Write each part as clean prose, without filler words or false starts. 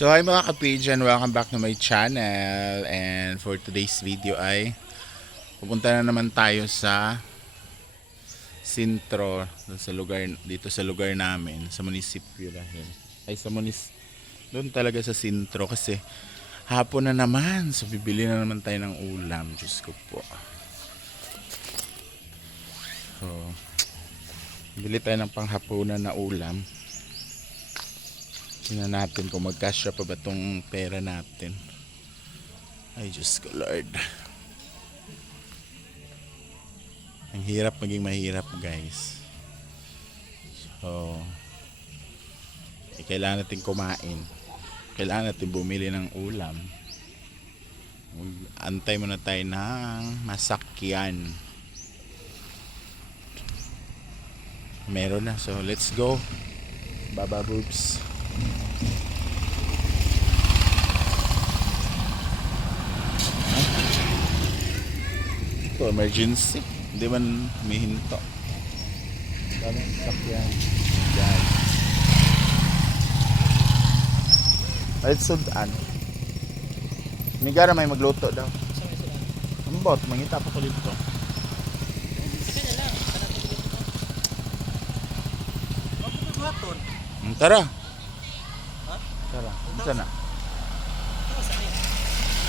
So hi mga kapijan, welcome back to my channel. And for today's video ay pupunta na naman tayo sa sentro, dito sa lugar namin, sa munisipyo dahil ay doon talaga sa sentro kasi hapon na naman, so bibili na naman tayo ng ulam. Diyos ko po. So bibili tayo ng panghapunan na ulam. Tingnan natin kung magkasya pa ba itong pera natin. Ay Diyos ko Lord. Ang hirap maging mahirap guys. So kailangan natin kumain. Kailangan natin bumili ng ulam. Antay muna tayo ng masakyan. Meron na. So let's go. Baba boobs. Ito emergency. Hindi man humihinto. Daming sakyan. Yan. Let's sudan. Migara may magluto daw. Ano ba? Mangita pa ko dito. Tara. Tara. Saan na?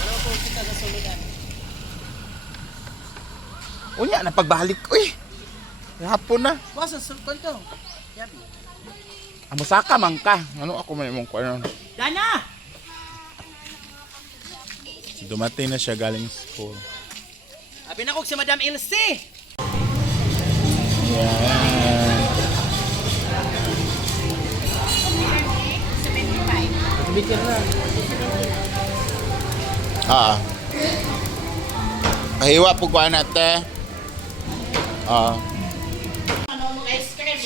Wala po kita sa suludan. Unya na pagbalik. Uy. Hapon na. Basta sultan to. Yabi. Amusaka man ka. Ano ako may mong kuwan. Dana! Dumating na siya galing school. Abi na ko si Madam Elsie. Yeah. Bitin na. Kahiwa po kuha natin.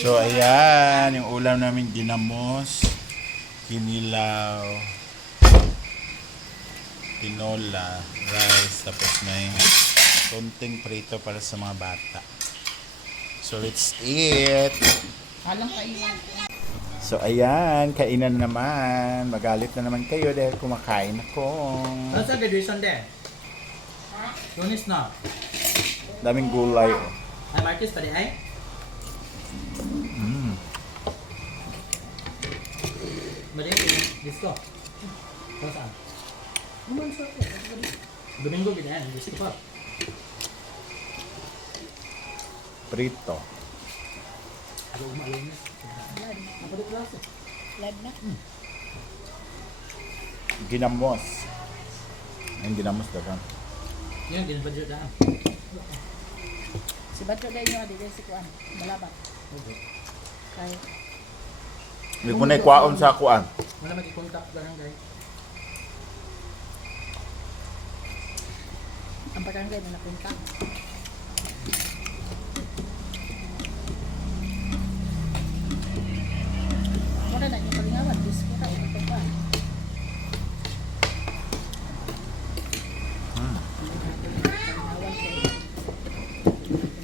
So ayan, yung ulam namin ginamos, kinilaw, tinola, rice, tapos may konting prito para sa mga bata. So let's eat. Alam kayo. So ayan, kainan naman. Magalit na naman kayo dahil kumakain ako. Ano sa graduation day? Lunes na. Daming gulay. Oh. Ay Marcus pa di ay? Balik disco. Saan? Naman sa Domingo binayan, disco pa. Prito. Ano umalong na? Apa di klase? Live na? Ginamos. Ang ginamos daw. Yan, ginabadyo na. Si Badyo dahil nyo adi si Kuan, malabat. Kay Hindi ko na ikwaon sa kuan. Wala mag-contact barangay. ang barangay na napunta. Mura na yung palingawan, disco ka, ito pa.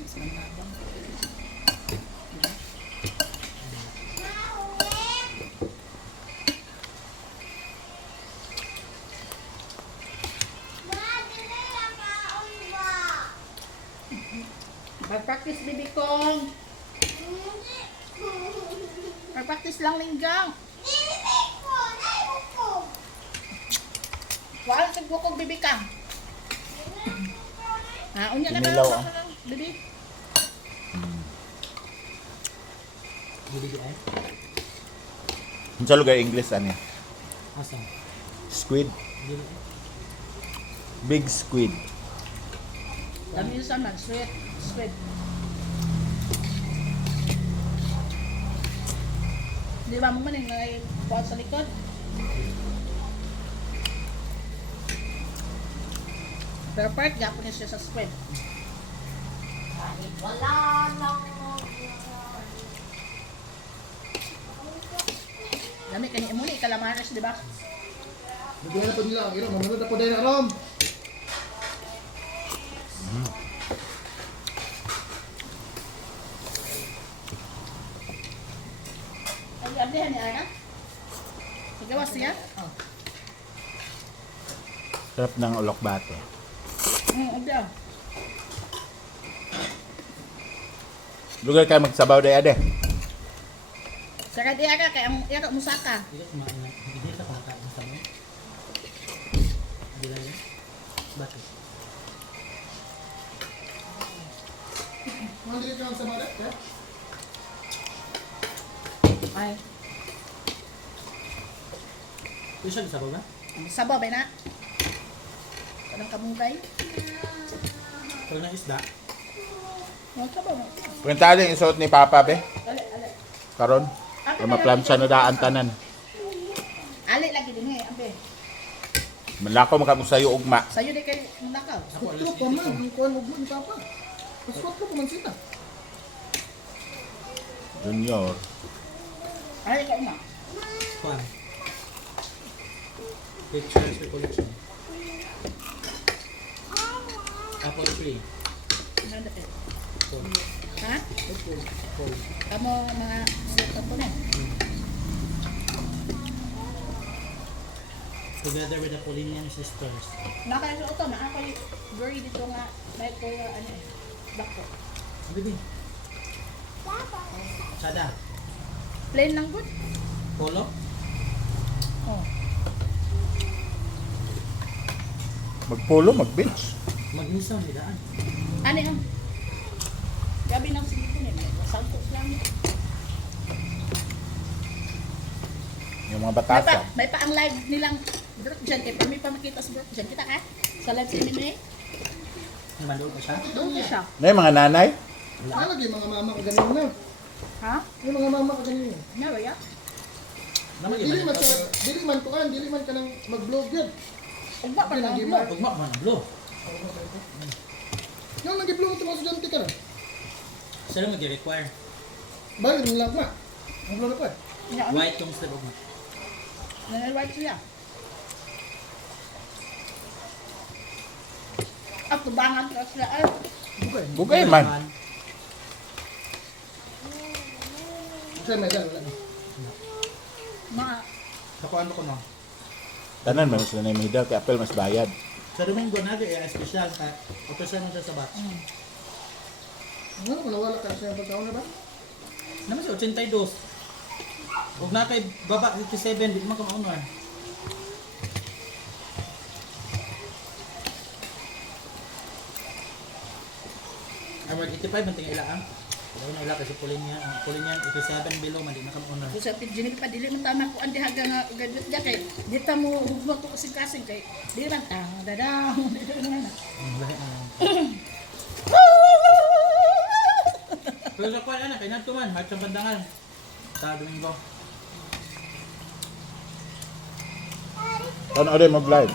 Palingawan ko. Mag-practice, baby kong. Mag-practice lang, linggang. Wala sa bukog, baby kang. Unya na Inilaw, ba? Baby? Hindi ay? Sa lugar English ano? Asa? Squid. Hindi. Big squid. Dami yung saman, sweet. Sweet. Di ba mo man yung nangyayon sa likod? Pero part gapon niya siya sa squid. Wala lang. Dami kani mo ni calamares, di ba? Bigyan na po nila ang iro, mamunod na po din arom. Ay, abdihan ni Ara. Sigawas siya? Oh. Sarap ng ulok bate. Ado. Lugar kayo magsabaw day ade. Saka di ka kay ang iyaka musaka. Hindi ka kumain na. Hindi ka kumakain sa mo. Hindi lang yun. Bakit? Mandili ka lang sa mga ya? Ay, Ito siya sa baba? ang sabaw ba na? Kanang kamungkay? Pag na isda. Ang sabaw na. Punta din isuot ni Papa be. Ali, ali. Karon. Ay maplansya na daan tanan. Ali lagi din eh, abe. Manlakaw makamusayo ugma. Sa'yo di kay nakaw. Ako Kutro alas pa man. Ang kuhan mo ni Papa. Mas kutro pa man sila. Junior. Ali ka na. Kwan. Pictures recollection. Apple tree. Nanda ka. Cool. Ha? Cool. Kamu mga set up na. Together with the Paulinian sisters. Nakaiso ito, na ako very dito nga may ko ano eh. Bako. Bibi. Sada. Plain lang good. Polo. Oh. Magpolo, mag-beach. Magmisaw ni daan. Ano yung gabi ng silikon eh. Santos lang. Yung mga May pa, batasan. may pa ang live nilang group dyan. Kaya may pa makita sa group dyan. Kita ka? Sa live sa inyo eh. Namandoon pa siya. Doon na siya. Na yung mga nanay. Lagi mga mama ka ganun na. Ha? Yung mga mama ka ganun. Nga ba ya? Naman Dili man yung sa dili man kuan, dili man ka nang mag-vlog yun. Ugba pa Yun lang ang ang gimar. vlog. Ugma man, blo. Yung nag-vlog ito mga estudyante ka na. Sila mag-require. Bayo yung lag na. Ang vlog na pa. Nga, ano? White yung step ugma. Nanalwag siya. At tubangan ka sila ay. Bukay. Bugay man. Kasi may dal wala. Mga Kapuan ko no. Tanan man sila na yung mahidal. Kaya apel mas bayad. Sa Domingo na ay special ka. Otosan mo siya sa batch. Ano kung nawala ka sa pagkaon na ba? Naman siya 82. Huwag na kay baba 57, di man ka maunor. Ay, mag 85 man tingin ilaan. Daw na ila kasi Paulinian 87 below man di na ka maunor. Kung sa pidjini pa dili man tama ko andi haga nga gadget dia kay dita mo hugma ko kasing kay di man tang dadang na. Lahi na. Pero sa kwan ana kay nadto man hart sa bandangan. Sa Domingo. Ano rin mag-live?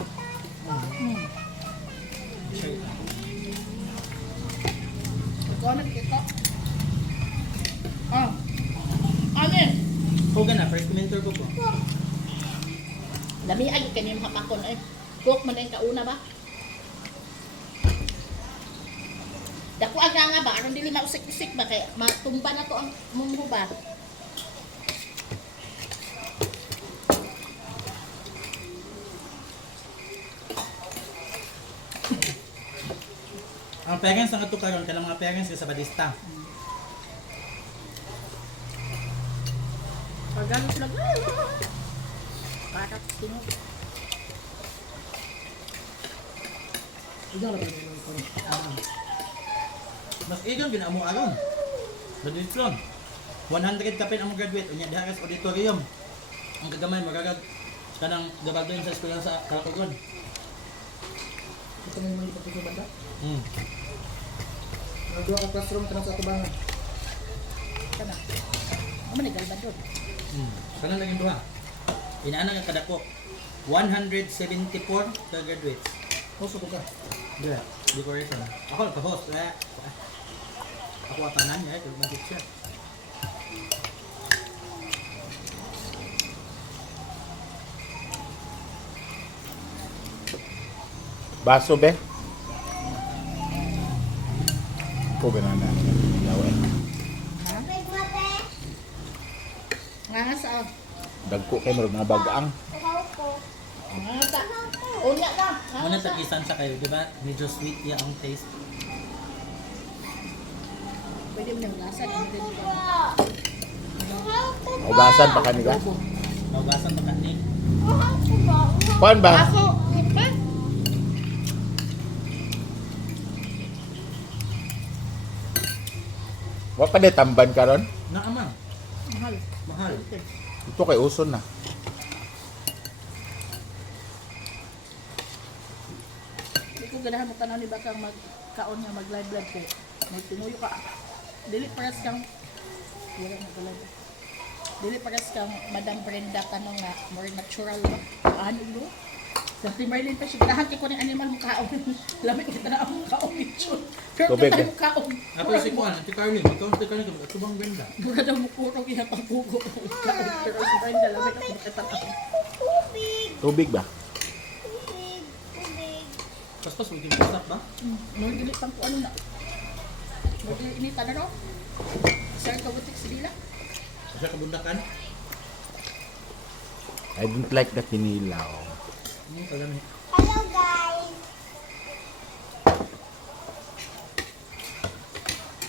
Ko na kita. Ah. Amen. Huwag na, first mentor ko po. Lami ay kani mahapakon ay. Cook man ang kauna ba? Dako aga nga ba aron dili mausik-usik ba kay matumba na to ang mumho ba? Ang parents ang katukaron kanang mga parents ka sa Badista. Pagano sila. Para tino. Ikaw na ba yung kuan? Mas igon ginamo aron. Badiston. 100 kapin ang graduate unya diha sa auditorium. Ang kagamay magagag kanang gabagon sa eskwela sa Kalakogon. Ito na yung mga ipatid sa banda. Mm. Nagduwa ka classroom ka na sa atubangan. Kana. Amo ni galbad doon. Kanang laging duha. Inaana nga kadako. 174 ka graduates. Hoso ko ka. Diba? Decoration. Ako nagka-host. Ako atanan niya, ito ba teacher? Baso be? Ko ganana. Yawa eh. Nga nga sa Dagko kayo marag mga bagaang. Unya na. Ano tagisan sa kayo, di ba? Medyo sweet ya ang taste. Pwede mo nang lasa. Ugasan pa kanila. Maugasan pa ka ni. Kuan ba? Ako. Wa pa de tamban karon. Naamang. Mahal. Mahal. Ito kay uson na. Hindi ko ganahan mo tanaw ni baka magkaon nga mag-live vlog kay magtinuyo ka. Dili paras kang wala na pala. Dili paras kang Madam Brenda tanong nga more natural ba? Ano mo? Sa Marlene pa siya ganahan kay ko ng animal mo kaon. Lamig kita na ang kaon ito. Pero Tubig, tayo kaon. Ako si Juan, si Carlin. Ikaw si Carlin, ito bang Brenda? Mura daw mo kurong iya pang pugo. Kaon pero si Brenda lamig ako makita. Tubig ba? Paspas, huwag yung pasap ba? More dili pang ano na. More dili inita na no? Sir kabutik si Dila. Siya kabundakan? I don't like the kinilaw. Kagami.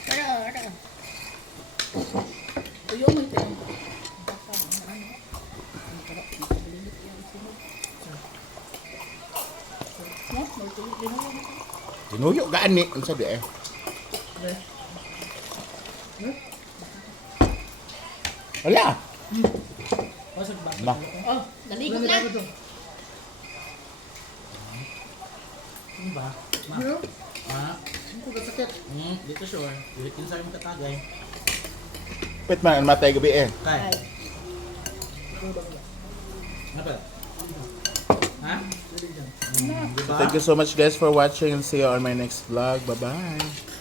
Tara, tara. Tuyo mo ito. Tinuyo gaan ni unsa di eh. Wala. Pasag ba? Ma. Oh, naligo na. Ano ba? Ma. Ano? Ma. Sino ka sakit? Dito sure. Ulitin sa'yo mong katagay. Pit man ang matay gabi eh. Kay. Ano ba? Ha? Diba? Thank you so much guys for watching and see you on my next vlog. Bye-bye.